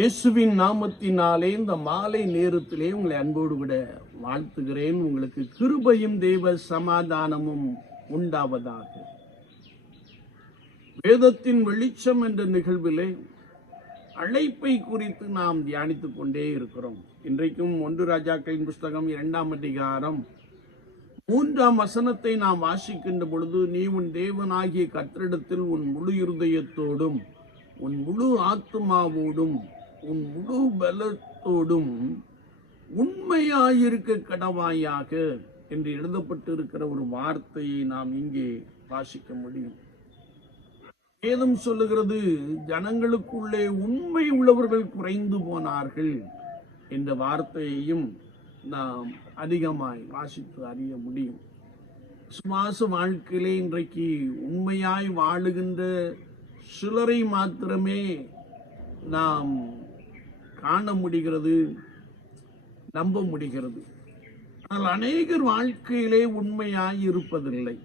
இயேசுவின் நாமத்தினாலே இந்த மாலை நேரத்திலே உங்களை அன்போடு விட வாழ்த்துகிறேன். உங்களுக்கு கிருபையும் தேவ சமாதானமும் உண்டாவதாக. வேதத்தின் வெளிச்சம் என்ற நிகழ்விலே அழைப்பை குறித்து நாம் தியானித்துக் கொண்டே இருக்கிறோம். இன்றைக்கும் ஒன்று ராஜாக்களின் புஸ்தகம் இரண்டாம் அதிகாரம் மூன்றாம் வசனத்தை நாம் வாசிக்கின்ற பொழுது நீ உன் தேவனாகிய கத்திரிடத்தில் உன் முழு இருதயத்தோடும் உன் முழு ஆத்மாவோடும் உன் முழு பலத்தோடும் உண்மையாயிருக்க கடவாயாக என்று எழுதப்பட்டிருக்கிற ஒரு வார்த்தையை நாம் இங்கே வாசிக்க முடியும். வேதம் சொல்லுகிறது ஜனங்களுக்குள்ளே உண்மை உள்ளவர்கள் குறைந்து போனார்கள் என்ற வார்த்தையையும் நாம் அதிகமாய் வாசித்து அறிய முடியும். சுவாச வாழ்க்கையிலே இன்றைக்கு உண்மையாய் வாழுகின்ற சிலரை மாத்திரமே நாம் காண முடிகிறது நம்ப முடிகிறது. ஆனால் அநேகர் வாழ்க்கையிலே உண்மையாய் இருப்பதில்லை.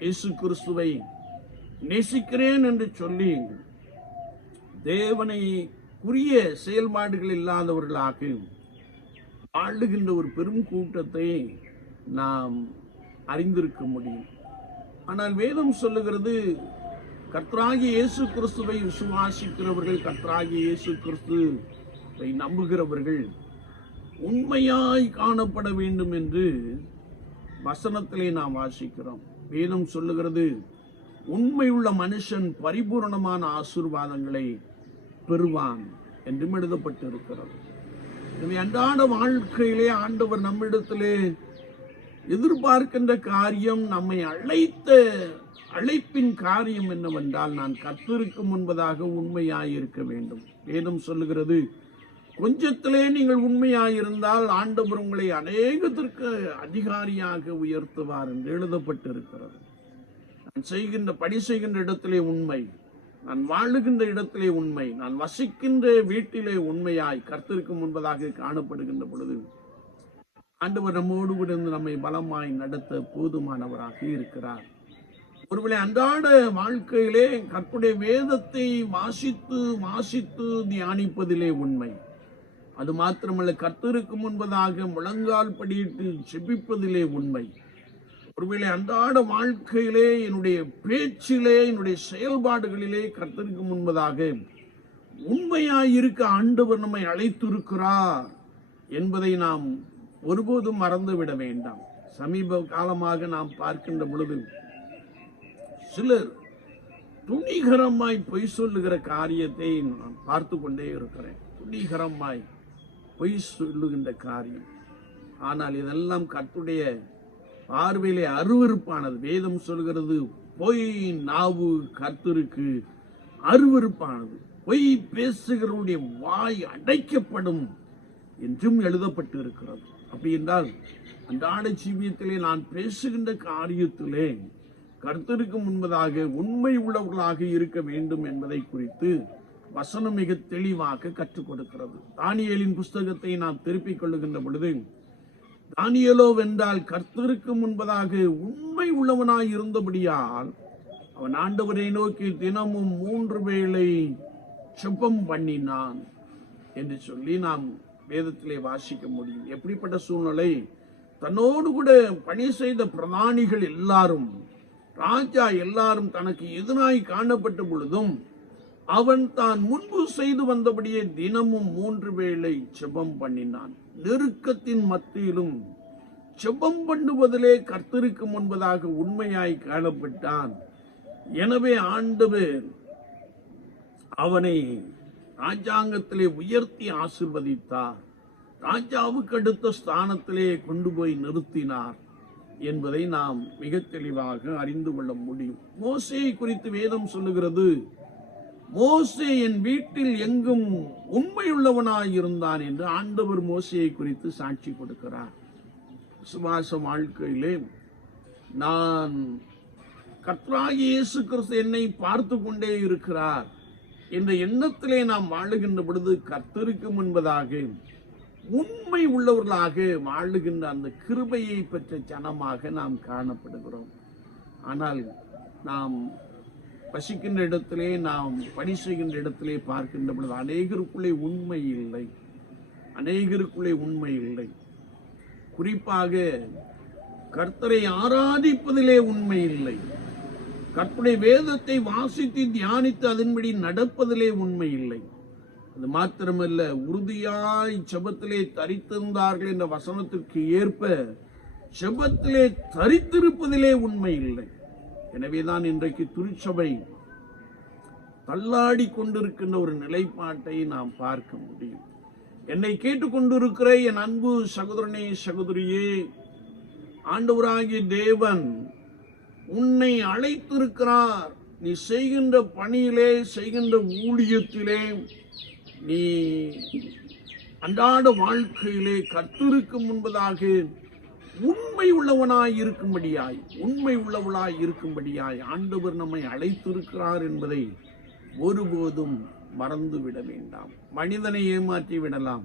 இயேசு கிறிஸ்துவை நேசிக்கிறேன் என்று சொல்லி தேவனை குறிய செயல்பாடுகள் இல்லாதவர்களாக வாழ்கின்ற ஒரு பெரும் கூட்டத்தை நாம் அறிந்திருக்க முடியும். ஆனால் வேதம் சொல்லுகிறது கர்த்தராகி இயேசு கிறிஸ்துவை விசுவாசிக்கிறவர்கள் கர்த்தராகி இயேசு கிறிஸ்துவை நம்புகிறவர்கள் உண்மையாய் காணப்பட வேண்டும் என்று வசனத்திலே நாம் வாசிக்கிறோம். வேதம் சொல்லுகிறது உண்மையுள்ள மனுஷன் பரிபூரணமான ஆசீர்வாதங்களை பெறுவான் என்றும் எழுதப்பட்டிருக்கிறது. எனவே அன்றாட வாழ்க்கையிலே ஆண்டவர் நம்மிடத்திலே எதிர்பார்க்கின்ற காரியம் நம்மை அழைத்த அழைப்பின் காரியம் என்னவென்றால் நான் கத்திருக்கும் முன்பதாக உண்மையாயிருக்க வேண்டும். வேதம் சொல்லுகிறது கொஞ்சத்திலே நீங்கள் உண்மையாயிருந்தால் ஆண்டவர் உங்களை அநேகத்திற்கு அதிகாரியாக உயர்த்துவார் என்று எழுதப்பட்டிருக்கிறது. நான் செய்கின்ற பணி செய்கின்ற இடத்திலே உண்மை நான் வாழுகின்ற இடத்திலே உண்மை நான் வசிக்கின்ற வீட்டிலே உண்மையாய் கர்த்தருக்கு முன்பதாக காணப்படுகின்ற பொழுது ஆண்டவர் நம்மோடு கூட நம்மை பலமாய் நடத்த போதுமானவராக இருக்கிறார். ஒருவேளை அன்றாட வாழ்க்கையிலே கற்புடைய வேதத்தை வாசித்து வாசித்து தியானிப்பதிலே உண்மை. அது மாத்திரமல்ல கர்த்தருக்கு முன்பதாக முழங்கால் படியிட்டு செபிப்பதிலே உண்மை. ஒருவேளை அன்றாட வாழ்க்கையிலே என்னுடைய பேச்சிலே என்னுடைய செயல்பாடுகளிலே கர்த்தருக்கு முன்பதாக உண்மையாயிருக்க ஆண்டவர் நம்மை அழைத்திருக்கிறார் என்பதை நாம் ஒருபோதும் மறந்துவிட வேண்டாம். சமீப காலமாக நாம் பார்க்கின்ற பொழுது சிலர் துணிகரமாய் பொய் சொல்லுகிற காரியத்தை நான் பார்த்து கொண்டே இருக்கிறேன். துணிகரமாய் பொய் சொல்லுகின்ற காரியம். ஆனால் இதெல்லாம் கத்துடைய பார்வையிலே அருவருப்பானது. வேதம் சொல்கிறது பொய் நாவு கர்த்தருக்கு அருவருப்பானது. பொய் பேசுகிறவனுடைய வாய் அடைக்கப்படும் என்றும் எழுதப்பட்டு இருக்கிறது அப்படி என்றால் அன்றாட ஜீவியத்திலே நான் பேசுகின்ற காரியத்திலே கர்த்தருக்கு முன்பதாக உண்மை உள்ளவர்களாக இருக்க வேண்டும் என்பதை குறித்து வசனம் மிக தெளிவாக கற்றுக் கொடுக்கிறது. தானியலின் புஸ்தகத்தை நாம் திருப்பிக் கொள்ளுகின்ற பொழுது தானியலோ வென்றால் கர்த்தருக்கு முன்பதாக உண்மை உள்ளவனாய் இருந்தபடியால் அவன் ஆண்டவரை நோக்கி தினமும் மூன்று வேளை செப்பம் பண்ணினான் என்று சொல்லி நாம் வேதத்திலே வாசிக்க முடியும். எப்படிப்பட்ட சூழ்நிலை? தன்னோடு கூட பணி செய்த பிரதானிகள் எல்லாரும் ராஜா எல்லாரும் தனக்கு எதிராய் காணப்பட்ட பொழுதும் அவன் தான் முன்பு செய்து வந்தபடியே தினமும் மூன்று வேளை செபம் பண்ணினான். நெருக்கத்தின் மத்தியிலும் செபம் பண்ணுவதிலே கர்த்தருக்கு முன்பதாக உண்மையாய் காணப்பட்டான். எனவே ஆண்டவர் அவனை ராஜாங்கத்திலே உயர்த்தி ஆசிர்வதித்தார். ராஜாவுக்கு அடுத்த ஸ்தானத்திலே கொண்டு போய் நிறுத்தினார். என்பதை நாம் மிக தெளிவாக அறிந்து கொள்ள முடியும். மோசையை குறித்து வேதம் சொல்லுகிறது மோசே என் வீட்டில் எங்கும் உண்மையுள்ளவனாய் இருந்தான் என்று ஆண்டவர் மோசையை குறித்து சாட்சி கொடுக்கிறார். சுவாச வாழ்க்கையிலே நான் கத்ராகி இயேசு கிறிஸ்து என்னை பார்த்து கொண்டே இருக்கிறார் என்ற எண்ணத்திலே நாம் வாழுகின்ற பொழுது கத்திருக்கும் என்பதாக உண்மை உள்ளவர்களாக வாழுகின்ற அந்த கிருபையை பெற்ற ஜனமாக நாம் காணப்படுகிறோம். ஆனால் நாம் வசிக்கின்ற இடத்திலே நாம் பணி செய்கின்ற இடத்திலே பார்க்கின்ற பொழுது அநேகருக்குள்ளே உண்மை இல்லை. அநேகருக்குள்ளே உண்மை இல்லை. குறிப்பாக கர்த்தரை ஆராதிப்பதிலே உண்மை இல்லை. கற்புடைய வேதத்தை வாசித்து தியானித்து அதன்படி நடப்பதிலே உண்மை இல்லை. அது மாத்திரமல்ல உறுதியாய் செபத்திலே தரித்திருந்தார்கள் என்ற வசனத்திற்கு ஏற்ப செபத்திலே தரித்திருப்பதிலே உண்மை இல்லை. எனவேதான் இன்றைக்கு திருச்சபை தள்ளாடி கொண்டிருக்கின்ற ஒரு நிலைப்பாட்டை நாம் பார்க்க முடியும். என்னை கேட்டுக்கொண்டிருக்கிற என் அன்பு சகோதரனே சகோதரியே ஆண்டவராகிய தேவன் உன்னை அழைத்திருக்கிறார். நீ செய்கின்ற பணியிலே செய்கின்ற ஊழியத்திலே நீ அன்றாட வாழ்க்கையிலே கர்த்தருக்கு முன்பதாக உண்மை உள்ளவனாய் இருக்கும்படியாய் உண்மை உள்ளவளாய் இருக்கும்படியாய் ஆண்டவர் நம்மை அழைத்திருக்கிறார் என்பதை ஒருபோதும் மறந்து விட வேண்டாம். மனிதனை ஏமாற்றி விடலாம்.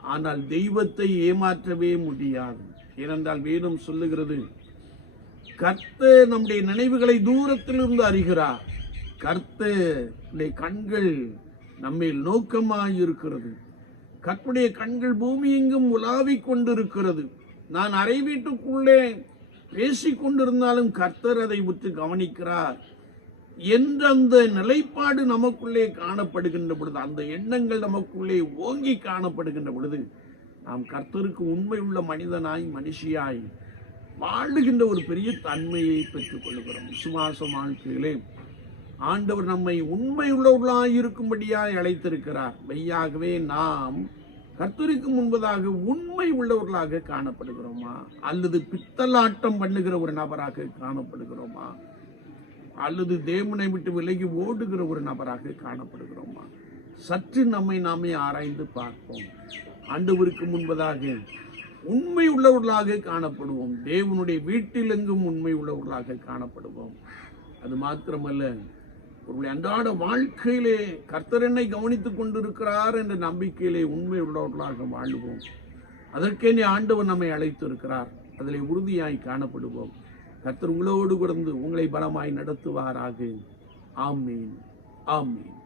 ஆனால் தெய்வத்தை ஏமாற்றவே முடியாது. ஏனென்றால் வேதம் சொல்லுகிறது கர்த்த நம்முடைய நினைவுகளை தூரத்திலிருந்து அறிகிறார். கர்த்தருடைய கண்கள் நம்மேல் நோக்கமாயிருக்கிறது. இருக்கிறது கண்கள் பூமி எங்கும் உலாவிக் கொண்டிருக்கிறது. நான் அறை வீட்டுக்குள்ளே பேசிக் கொண்டிருந்தாலும் கர்த்தர் அதை உற்று கவனிக்கிறார். என்ற அந்த நிலைப்பாடு நமக்குள்ளே காணப்படுகின்ற பொழுது அந்த எண்ணங்கள் நமக்குள்ளே ஓங்கி காணப்படுகின்ற பொழுது நாம் கர்த்தருக்கு உண்மை உள்ள மனிதனாய் மனுஷியாய் வாழுகின்ற ஒரு பெரிய தன்மையை பெற்றுக் கொள்கிறோம் விசுவாச வாழ்க்கையிலே ஆண்டவர் நம்மை உண்மையுள்ளவர்களாக இருக்கும்படியாக இருக்கும்படியாய் அழைத்திருக்கிறார். மெய்யாகவே நாம் கர்த்தருக்கு முன்பதாக உண்மை உள்ளவர்களாக காணப்படுகிறோமா? அல்லது பித்தலாட்டம் பண்ணுகிற ஒரு நபராக காணப்படுகிறோமா? அல்லது தேவனை விட்டு விலகி ஓடுகிற ஒரு நபராக காணப்படுகிறோமா? சற்று நம்மை நாமே ஆராய்ந்து பார்ப்போம். ஆண்டவருக்கு முன்பதாக உண்மை உள்ளவர்களாக காணப்படுவோம். தேவனுடைய வீட்டிலெங்கும் உண்மை உள்ளவர்களாக காணப்படுவோம். அது மாத்திரமல்ல ஒரு அன்றாட வாழ்க்கையிலே கர்த்தர் என்னை கவனித்துக் கொண்டிருக்கிறார் என்ற நம்பிக்கையிலே உண்மை உள்ளவர்களாக வாழுவோம். அதற்கே ஆண்டவர் நம்மை அழைத்து இருக்கிறார் அதில் உறுதியாய் காணப்படுவோம். கர்த்தர் உங்களோடு கிடந்து உங்களை பலமாய் நடத்துவாராக. ஆமீன். ஆமீன்.